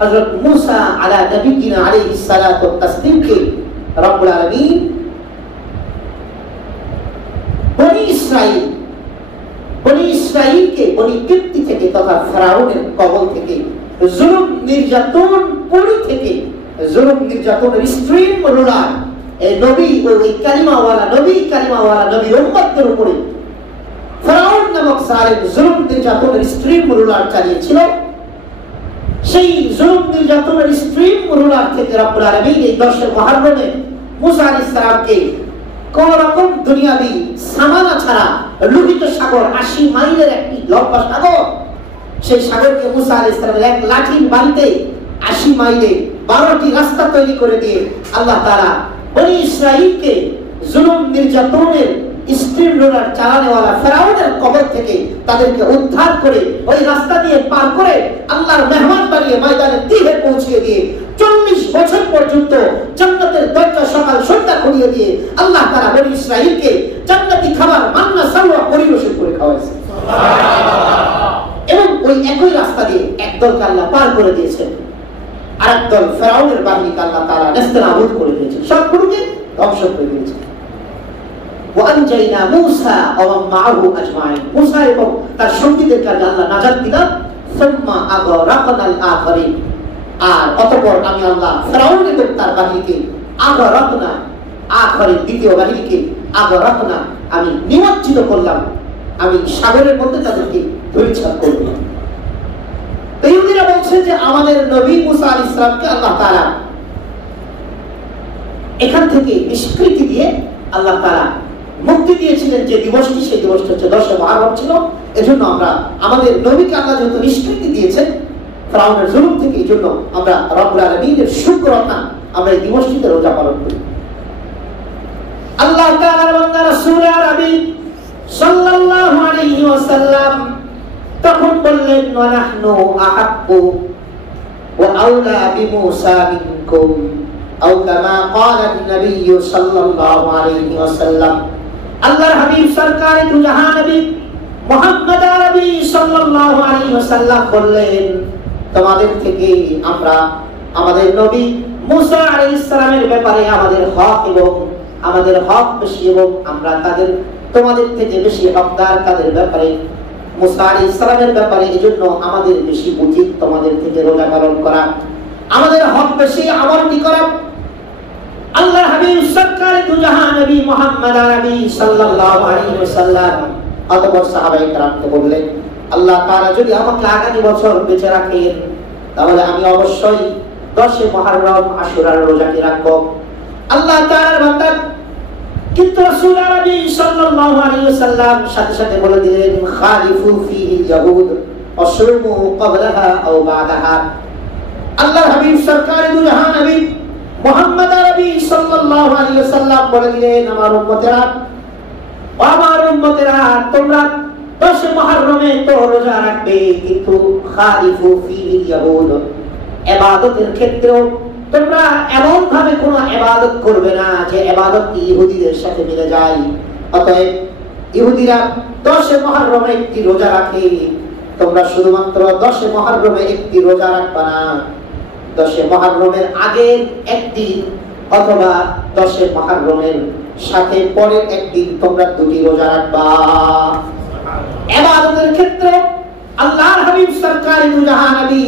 হযরত মুসা আলা নবিয়িনা আলাইহিস সালাতু ওয়াত তাসলিমকে রব্বুল আলামিন বনি ইসরাঈলকে বনি কিপ্তি থেকে তথা ফেরাউনের কবল থেকে, জুলুম নির্যাতন পুরী থেকে, জুলুম নির্যাতনের স্ট্রিম রুলার এই নবী ও এই কালিমাওয়ালা নবীর উম্মতদের উপরে ফেরাউন নামক জালিম জুলুম নির্যাতনের স্ট্রিম রুলার চালিয়েছিল। সেই জুলুম নির্যাতনের স্ট্রিম রুলার থেকে রব্বুল আলামিন এই 10 মুহররমে মুসা আলাইহিস সালামকে কোন রকম দুনিয়াবি সামানা ছাড়া লোহিত সাগর, 80 মাইলের একটি লম্বা সাগর, সেই সাগরকে মুসা আলাইহিস সালামের এক লাঠির বাড়িতে 80 মাইলে 12টি রাস্তা তৈরি করে দিয়ে আল্লাহ তাআলা বনি ইসরাঈলকে জুলুম নির্যাতনের স্ট্রিম রোলার চালানেওয়ালা ফেরাউনের কবর থেকে তাদেরকে উদ্ধার করে ওই রাস্তা দিয়ে পার করে আল্লাহর মেহমান বানিয়ে ময়দানে তিহে পৌঁছিয়ে দিয়ে 40 বছর পর্যন্ত জান্নাতের দরজা সকাল সন্ধ্যা খুলিয়ে দিয়ে আল্লাহ তাআলা বনি ইসরাঈলকে জান্নাতি খাবার মান্না সালওয়া পরিবেশন করে খাওয়াইছে। এবং ওই একই রাস্তা দিয়ে একদলকে আল্লাহ পার করে দিয়েছেন, আরেক দল ফেরাউনের বাহিনীকে আল্লাহ তাআলা নেস্তেনাবুদ করে দিয়েছেন, সবগুলোকে ধ্বংস করে দিয়েছেন। ওয়ানজাইনা মূসা ওয়া মান মাআহু আজমাইন, মূসা এবং তার সঙ্গীদেরকে আল্লাহ নাজাত দিলেন। সুম্মা আগরাকনাল আখরিন, আর অতঃপর আমি আল্লাহ ফেরাউন এবং তার বাহিনীকে আগরাকনা, আখরিন দ্বিতীয় বাহিনীকে আগরাকনা, আমি নিমজ্জিত করলাম, আমি সাগরের মধ্যে তাদেরকে ধূলিসাৎ করলাম। ইহুদিরা বলছে যে আমাদের নবী মুসা আলাইহিস সালামকে আল্লাহ তাআলা এখান থেকে নিষ্কৃতি দিয়ে আল্লাহ তাআলা মুক্তি দিয়েছিলেন। যে দিবসটি, সেই দিবসটি হচ্ছে 10 মুহররম ছিল। এজন্য আমরা আমাদের নবীকে আল্লাহ যেহেতু নিষ্কৃতি দিয়েছেন ফেরাউনের জুলুম থেকে, এজন্য আমরা রব্বুল আলামিনের শুকরানা আমরা এই দিবসটিতে রোজা পালন করি। আল্লাহ তাআলার বান্দা রাসূল আরবি সাল্লাল্লাহু আলাইহি ওয়াসাল্লাম তখন বললেন ওয়া নাহনু আহাব্বু ওয়া আওলা বিমূসা মিনকুম আও কামা ক্বালা an-নবী সাল্লাল্লাহু আলাইহি ওয়াসাল্লাম। আল্লাহর হাবিব সরকার দু জাহান নবী মুহাম্মদ আরবি সাল্লাল্লাহু আলাইহি ওয়াসাল্লাম বললেন তোমাদের থেকে আমরা আমাদের নবী মুসা আলাইহিস সালামের ব্যাপারে আমাদের হক বেশি এবং আমরা তোমাদের থেকে বেশি হকদার তাদের ব্যাপারে, মুসা আলাইহিস সালামের ব্যাপারে। এজন্য আমাদের বেশি উচিত তোমাদের থেকে রোজা পালন করা, আমাদের হক বেশি আমলটি করা। আল্লাহর হাবিব সরকার দু জাহান নবী মুহাম্মদ আরবি সাল্লাল্লাহু আলাইহি ওয়াসাল্লাম অতঃপর সাহাবায়ে কেরামকে বললেন আল্লাহ তাআলা যদি আমাকে আগামী বছর বেঁচে রাখেন তাহলে আমি অবশ্যই 10 মুহররম আশুরার রোজাটি রাখব। আল্লাহ তাআলার বান্দা কিন্তু রাসূল আরবি সাল্লাল্লাহু আলাইহি ওয়াসাল্লাম সাথে সাথে বলে দিলেন খালিফু ফীহিল ইয়াহুদ আশরুমু ক্বাবলাহা আও বাদাহা। আল্লাহর হাবিব সরকার দু জাহান নবী মুহাম্মদ আরবি সাল্লাল্লাহু আলাইহি ওয়াসাল্লাম বলে দিলেন, আমার উম্মতেরা তোমরা 10 মুহররমে তো রোজা রাখবে, কিন্তু খালিফু ফিল ইয়াহুদ, ইবাদতের ক্ষেত্রেও তোমরা এমন ভাবে কোনো ইবাদত করবে না যে ইবাদত ইহুদিদের সাথে মিলে যায়। অতএব ইহুদিরা 10 মুহররমে একটি রোজা রাখে, তোমরা শুধুমাত্র 10 মুহররমে একটি রোজা রাখবা না, 10 মুহররমের আগের একদিন অথবা 10 মুহররমের সাথে পরের একদিন তোমরা দুটি রোজা রাখবা। ইবাদতের ক্ষেত্রে আল্লাহর হাবিব সরকারে দু জাহান নবী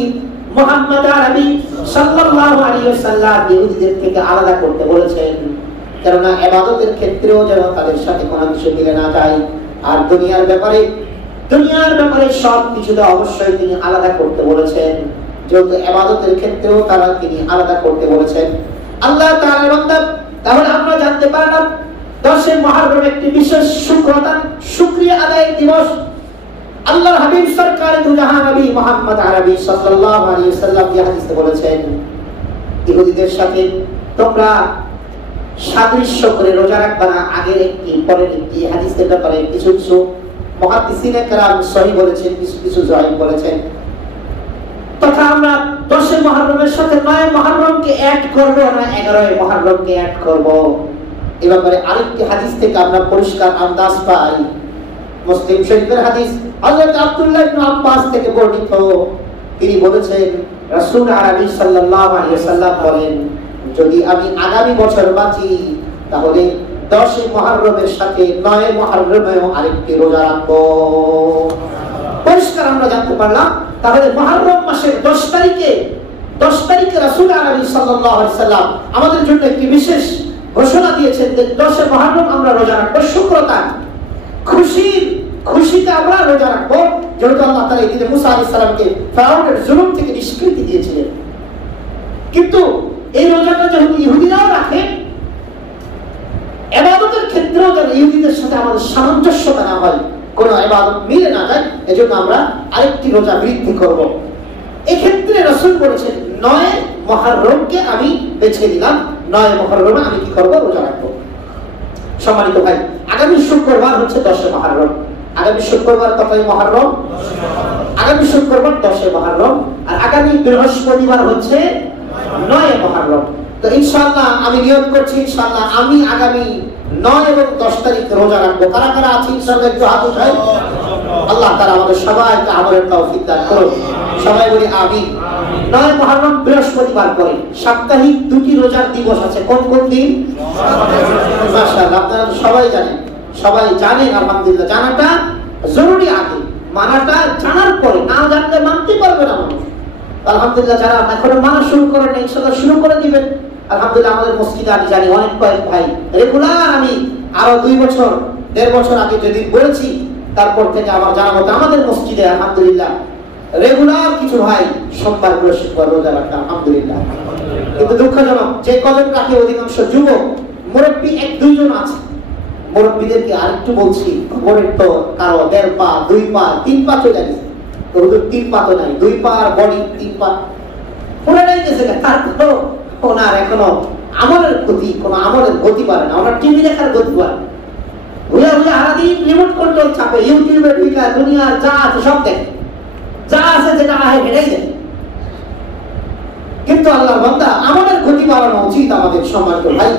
মুহাম্মদ আরবি সাল্লাল্লাহু আলাইহি ওয়াসাল্লাম ইহুদিদের থেকে আলাদা করতে বলেছেন, কারণ ইবাদতের ক্ষেত্রেও যেন তাদের সাথে কোনো কিছু মিলে না যায়। আর দুনিয়ার ব্যাপারে সব কিছুতে অবশ্যই তিনি আলাদা করতে বলেছেন, যেহেতু ইবাদতের ক্ষেত্রেও তিনি আলাদা করতে বলেছেন। আল্লাহ তাআলার বান্দা, তাহলে আমরা জানতে পারলাম 10 মুহররম একটি বিশেষ শুকরিয়া আদায়ের দিবস। আল্লাহর হাবিব সরকারে দু জাহান নবী মুহাম্মদ আরবি সাল্লাল্লাহু আলাইহি ওয়াসাল্লাম এই হাদিসে বলেছেন, ইহুদিদের সাথে তোমরা সাদৃশ্য করে রোজা রাখবা না, আগের একটি পরের একটি। হাদিসের ব্যাপারে কিছু কিছু মুহাদ্দিসিনে কেরাম সহিহ বলেছেন, কিছু কিছু জয়ীফ বলেছেন। তথা আমরা 10 মুহররমের সাথে 9 মুহররমকে অ্যাড করব না 11 মুহররমকে অ্যাড করব, এই ব্যাপারে আরেকটি হাদিস থেকে আমরা পরিষ্কার আন্দাজ পাই। মুসলিম শরীফের হাদিস, হযরত আব্দুল্লাহ ইবনে আব্বাস থেকে বর্ণিত, তিনি বলেছেন রাসূল আরবি সাল্লাল্লাহু আলাইহি ওয়াসাল্লাম বলেন, যদি আমি আগামী বছর বাঁচি তাহলে 10 মুহররমের সাথে 9 মুহররমেও আরেকটি রোজা রাখব। পরিষ্কার আমরা জানতে পারলাম, তাহলে মুহররম মাসের 10 তারিখে রাসূল আরবি সাল্লাল্লাহু আলাইহি ওয়াসাল্লাম আমাদের জন্য একটি বিশেষ ঘোষণা দিয়েছেন যে 10 মুহররম আমরা রোজা রাখব। শুক্রতা খুশিতে আমরা রোজা রাখবো, যেহেতু আল্লাহ তাআলা এই দিনে মুসা আলাইহিস সালামকে ফেরাউনের জুলুম থেকে নিষ্কৃতি দিয়েছিলেন। কিন্তু এই রোজাটা যেহেতু ইহুদিরাও রাখে, ইবাদতের ক্ষেত্রেও যেন ইহুদিদের সাথে আমাদের সামঞ্জস্যতা না হয়, কোনো ইবাদত মিলে না যায়, এজন্য আমরা আরেকটি রোজা বৃদ্ধি করব। এক্ষেত্রে রাসূল বলেছেন 9 মুহররমকে আমি বেছে দিলাম, 9 মুহররমে আমি কি করব? রোজা রাখবো। সম্মানিত ভাই, আগামী শুক্রবার হচ্ছে 10 মুহররম। আগামী শুক্রবার কতই মুহররম? আগামী শুক্রবার 10 মুহররম, আর আগামী বৃহস্পতিবার হচ্ছে 9 মুহররম। তো ইনশাআল্লাহ আমি নিয়ত করছি, ইনশাআল্লাহ আমি আগামী 9 এবং 10 তারিখ রোজা রাখবো। কারা কারা আছে ইনশাআল্লাহ একটু হাত উঠাই। আল্লাহ তাআলা আমাদের সবাইকে আমলের তৌফিক দান করুন, সবাই বলি আমিন। 9 মুহররম বৃহস্পতিবার পরে সাপ্তাহিক 2টি রোজার দিবস আছে। কোন কোন দিন? মাশাআল্লাহ, আপনারা সবাই জানেন আলহামদুলিল্লাহ। জানাটা জরুরি, আগে মানাটা জানার পরে, না জানলে মানতে পারবে না মানুষ। আলহামদুলিল্লাহ যারা এখনো মানা শুরু করেন না, ইনশাআল্লাহ শুরু করে দিবেন। আলহামদুলিল্লাহ আমাদের মসজিদে আমি জানি অনেক কয়েক ভাই রেগুলার, আমি আরো 2 বছর 1.5 বছর আগে যদি বলেছি, তারপর থেকে আমার জানা মতো আমাদের মসজিদে আলহামদুলিল্লাহ রেগুলার কিছু ভাই সোমবার বৃহস্পতিবার রোজা রাখে আলহামদুলিল্লাহ। কিন্তু দুঃখজনক যে কজন রাখে অধিকাংশ যুবক, মুরব্বী 1-2 জন আছে। মুরব্বীদেরকে আরেকটু বলছি, খবরের তো কারো 1.5 পা 2 পা 3 পা চলে গেছে, তো হুজুর 3 পা তো নাই, 2 পা আর বডি 3 পা পুরো নাই গেছে। তারপর ওনার এখনো আমলের গতি পারে না, ওনার টিভি দেখার গতি পারে না। ভুলে সারাদিন রিমোট কন্ট্রোল চাপে, ইউটিউবে ঢুকা দুনিয়ার যা আছে সব দেখে, যা আছে যেটা আহে হেঁটেই দেখে। কিন্তু আল্লাহর বান্দা, আমাদের গতি বাড়ানো উচিত আমাদের সম্মানিত ভাই।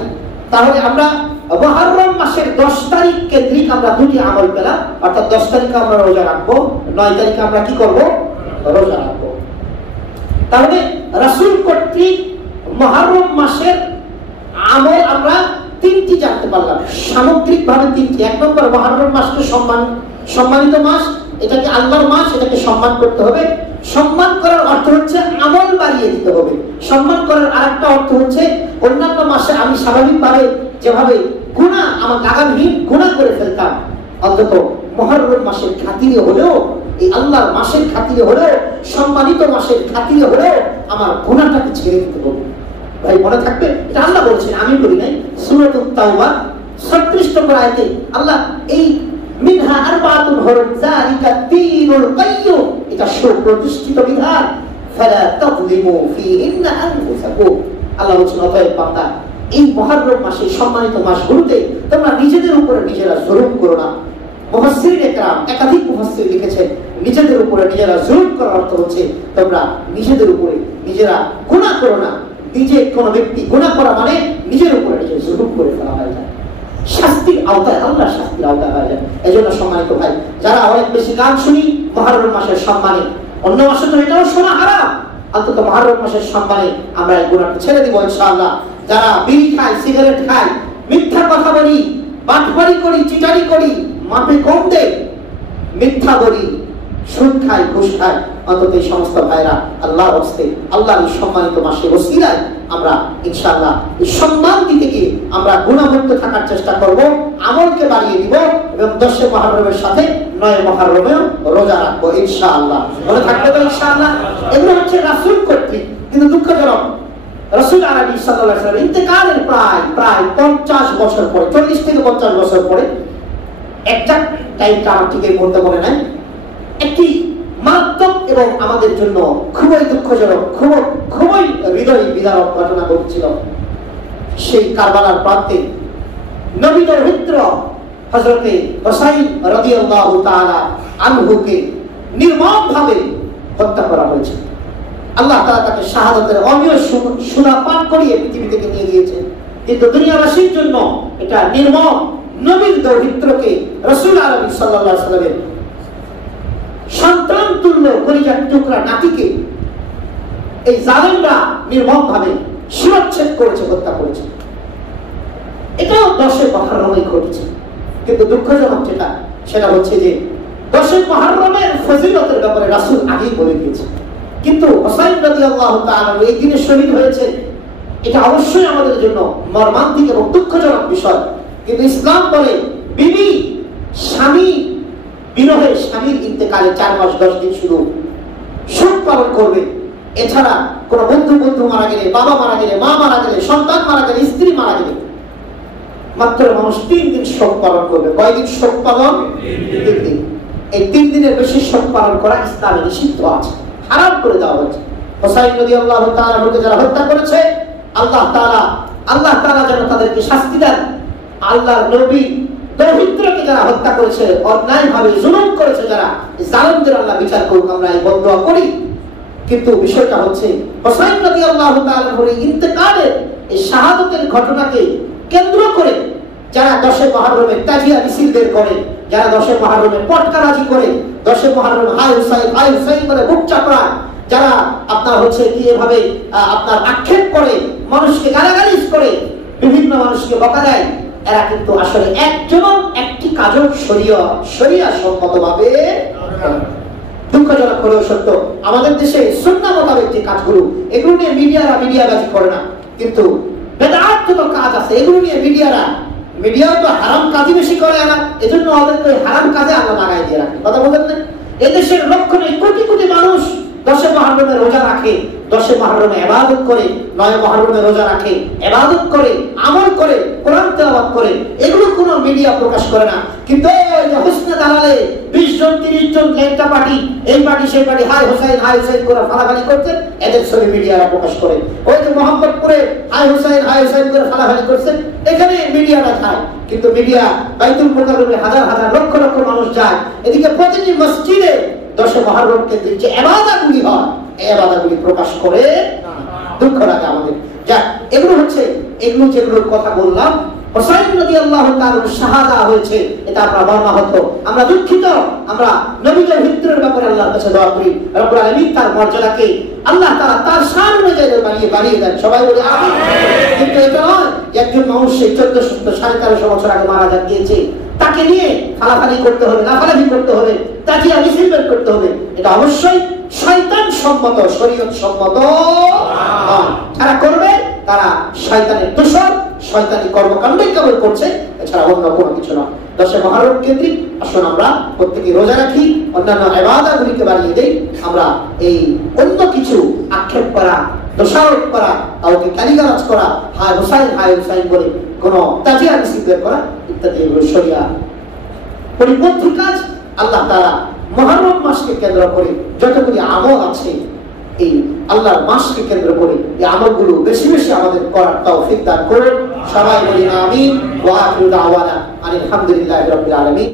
তাহলে আমরা মুহররম মাসের 10 তারিখ কেন্দ্রিক আমরা 2টি আমল পেলাম, অর্থাৎ 10 তারিখে আমরা রোজা রাখবো, 9 তারিখে আমরা কি করব? রোজা রাখবো। তাহলে রাসূল কর্তৃক মুহররম মাসের আমল আমরা 3টি জানতে পারলাম, সামগ্রিকভাবে 3টি। 1 নম্বর, মুহররম মাসকে সম্মানিত মাস, এটাকে আল্লাহর মাস, এটাকে সম্মান করতে হবে। সম্মান করার অর্থ হচ্ছে আমল বাড়িয়ে দিতে হবে। সম্মান করার আরেকটা অর্থ হচ্ছে, অন্যান্য মাসে আমি স্বাভাবিকভাবে যেভাবে আমার লাগামহীন গুনাহ করে ফেলতাম, অন্তত মুহররম মাসের খাতিরে হলেও, এই আল্লাহর মাসের খাতিরে হলেও, সম্মানিত মাসের খাতিরে হলেও আমার গুনাহটাকে ছেড়ে দিতে হবে। ভাই মনে থাকবে, এটা আল্লাহ বলছেন, আমি বলি নাই। সূরাতুত তাওবা 36 নম্বর আয়াতে আল্লাহ এই মিনহা আরবাতুন হুরুম যালিকা দীনুল কাইয়্যুম, এটা সুপ্রতিষ্ঠিত বিধান, ফালা তাযলিমু ফীহিন্না আনফুসাকুম, আল্লাহ বলছেন অতএব বান্দা এই মুহররম মাসে সম্মানিত মাসগুলোতে তোমরা নিজেদের উপরে নিজেরা জুলুম করো না। মুফাসসিরিন একরাম একাধিক মুফাসসির লিখেছেন নিজেদের উপরে নিজেরা জুলুম করার অর্থ হচ্ছে তোমরা নিজেদের উপরে নিজেরা গুনাহ করো না। নিজে কোনো ব্যক্তি গুনাহ করা মানে নিজের উপরে নিজে জুলুম করে ফেলা হয়ে যায়, শাস্তির আওতায়, আল্লাহর শাস্তির আওতায় হয়ে যায়। এই জন্য সম্মানিত ভাই, যারা অনেক বেশি গান শুনি মুহররম মাসের সম্মানে, অন্য মাসে তো এটাও শোনা হারাম, অন্তত মুহররম মাসের সম্মানে আমরা এই গুনাহটা ছেড়ে দিব ইনশাআল্লাহ। যারা বিড়ি খায়, সিগারেট খায়, মিথ্যা কথা বলি, বাটপারি করি, চিটারি করি, মাপে কম দেয়, মিথ্যা বলি, সুদ খায়, ঘুষ খায়, অন্তত এই সমস্ত ভাইরা আল্লাহর হস্তে আল্লাহর এই সম্মানিত মাসে ওসিলায় আমরা ইনশাআল্লাহ এই সম্মান দিতে গিয়ে আমরা গুণামুক্ত থাকার চেষ্টা করব, আমলকে বাড়িয়ে দিব এবং 10 মুহররমের সাথে 9 মুহররমেও রোজা রাখবো ইনশাআল্লাহ। মনে থাকবে তো ইনশাআল্লাহ? এগুলো হচ্ছে রাসূল কর্তৃক, কিন্তু দুঃখজনক রাসূল আরবি সাল্লাল্লাহু আলাইহি ওয়াসাল্লাম ইন্তেকালের প্রায় 50 বছর পরে, 40 থেকে 50 বছর পরে, এক্সাক্ট টাইমটা আমার ঠিক বলতে বলে নাই, একটি মারাত্মক এবং আমাদের জন্য খুবই দুঃখজনক, খুবই হৃদয় বিদারক ঘটনা ঘটছিল। সেই কারবালার প্রান্তে নবীর পুত্র হযরতে হুসাইন রাদিয়াল্লাহু তাআলা আনহুকে নির্মমভাবে হত্যা করা হয়েছে। আল্লাহ তাআলা তাকে শাহাদাতের অমীয় সুরা পাঠ করিয়ে পৃথিবী থেকে নিয়ে গিয়েছেন, কিন্তু দুনিয়াবাসীর জন্য এটা নির্মম নবীর দৌহিত্রকে, রাসূল আরবি সাল্লাল্লাহু আলাইহি ওয়াসাল্লামের সন্তান তুল্য কলিজার টুকরা নাতিকে এই জালেমরা নির্মমভাবে শিরচ্ছেদ করেছে, হত্যা করেছে। এটাও 10 মুহররমে ঘটেছে, কিন্তু দুঃখজনক সেটা হচ্ছে যে 10 মুহররমের ফজিলতের ব্যাপারে রাসূল আগেই বলে দিয়েছে, কিন্তু হুসাইন রাদিয়াল্লাহু তাআলা এই দিনে শহীদ হয়েছে। এটা অবশ্যই আমাদের জন্য মর্মান্তিক এবং দুঃখজনক বিষয়, কিন্তু ইসলাম বলে বিবি স্বামী বিরহে, স্বামীর ইন্তেকালে 4 মাস 10 দিন শুধু শোক পালন করবে। এছাড়া কোন বন্ধু মারা গেলে, বাবা মারা গেলে, মা মারা গেলে, সন্তান মারা গেলে, স্ত্রী মারা গেলে মাত্র মানুষ 3 দিন শোক পালন করবে। কয়দিন শোক পালন? 3 দিন। এই 3 দিনের বেশি শোক পালন করা ইসলামে নিষিদ্ধ আছে, হারাম করে দেওয়া হয়েছে। হুসাইন রাদিয়াল্লাহু তাআলাকে যারা হত্যা করেছে, আল্লাহ তাআলা যেন তাদেরকে শাস্তি দেন। আল্লাহর নবী দৌহিত্রকে যারা হত্যা করেছে, অন্যায়ভাবে জুলুম করেছে যারা, জালেমদের আল্লাহ বিচার করুক, আমরা এই বদদোয়া করি। কিন্তু বিষয়টা হচ্ছে হুসাইন রাদিয়াল্লাহু তাআলার ইন্তেকালের এই শাহাদাতের ঘটনাকে কেন্দ্র করে যারা 10 মুহররমে তাজিয়া মিছিল বের করে, যারা 10 মুহররমে পটকাবাজি করে, 10 মুহররমে হায় হুসাইন করে বুক চাপড়ায়, যারা আপনার হচ্ছে কি এভাবে আপনার আক্ষেপ করে, মানুষকে গালাগালিজ করে, বিভিন্ন মানুষকে বকা দেয়, এরা কিন্তু আসলে একটি কাজও শরিয়া সম্মতভাবে, দুঃখজনক হলেও সত্য, আমাদের দেশে সুন্নাহ মোতাবেক যে কাজগুলো, এগুলো নিয়ে মিডিয়াবাজি করে না, কিন্তু বেদাত তো কাজ আছে, এগুলো নিয়ে মিডিয়াও তো হারাম কাজই বেশি করে না, এজন্য ওদেরকে হারাম কাজে আল্লাহ লাগাই দিয়ে রাখে। কথা বলেন না? এদেশের লক্ষ কোটি কোটি মানুষ 10 মুহররমে রোজা রাখে, 10 মুহররমে ইবাদত করে, 9 মুহররমে রোজা রাখে, ইবাদত করে, আমল করে, কোরআন তেলাওয়াত করে, এগুলো কোনো মিডিয়া প্রকাশ করে না। কিন্তু এই যে হোসনে দালালে 20 জন 30 জন লেংটা পার্টি, এই পার্টি সেই পার্টি হায় হুসাইন করে ফালাফালি করছে, এদের ছবি মিডিয়ারা প্রকাশ করে। ওই যে মোহাম্মদপুরে হায় হুসাইন করে ফালাফালি করছে, এখানে মিডিয়াটা যায়, কিন্তু মিডিয়া বাইতুল মুকাররমে হাজার লক্ষ মানুষ যায়, এদিকে প্রতিটি মসজিদে 10 মুহররম কেন্দ্রিক যে ইবাদতগুলি হয়, এই ইবাদতগুলি প্রকাশ করে দুঃখ লাগে আমাদের। যাক, এগুলো যেগুলোর কথা বললাম, হুসাইন রাদিয়াল্লাহু তাআলার শাহাদা হয়েছে, এটা আমরা মর্মাহত, আমরা দুঃখিত। আমরা নবীর হিজরতের ব্যাপারে আল্লাহর কাছে দোয়া করি, রব্বুল আলামিন তার মর্যাদাকে আল্লাহ তাআলা তার শান অনুযায়ী বাড়িয়ে দেন, সবাই বলি আমিন। কিন্তু এটা নয় একজন মানুষ সেই 1413 বছর আগে মারা গিয়েছে, তাকে নিয়ে ফালাফালি করতে হবে, লাফালাফি করতে হবে, তাজিয়া মিছিল বের করতে হবে, এটা অবশ্যই শয়তান সম্মত, শরীয়ত সম্মত নয়। যারা করবে তারা শয়তানের দোসর, শয়তানি কর্মকাণ্ডে কেবল করছে, এছাড়া অন্য কোনো কিছু নয়। 10 মুহররম কেন্দ্রিক আসুন আমরা প্রত্যেকে রোজা রাখি, অন্যান্য ইবাদতগুলিকে বাড়িয়ে দেই। আমরা এই অন্য কিছু আক্ষেপ করা, দোষারোপ করা, কাউকে গালিগালাজ করা, হায় হুসাইন বলে কোনো তাজিয়া মিছিল বের করা ইত্যাদি, এগুলো শরিয়া পরিপন্থী কাজ। আল্লাহ তাআলা মুহররম মাসকে কেন্দ্র করে যতগুলি আমল আছে, এই আল্লাহর মাসকে কেন্দ্র করে এই আমলগুলো বেশি বেশি আমাদের করার তৌফিক দান করুন। সবাই বলি আমিন। ওয়া আখিরু দাওয়ানা আলহামদুলিল্লাহি রাব্বিল আলামিন।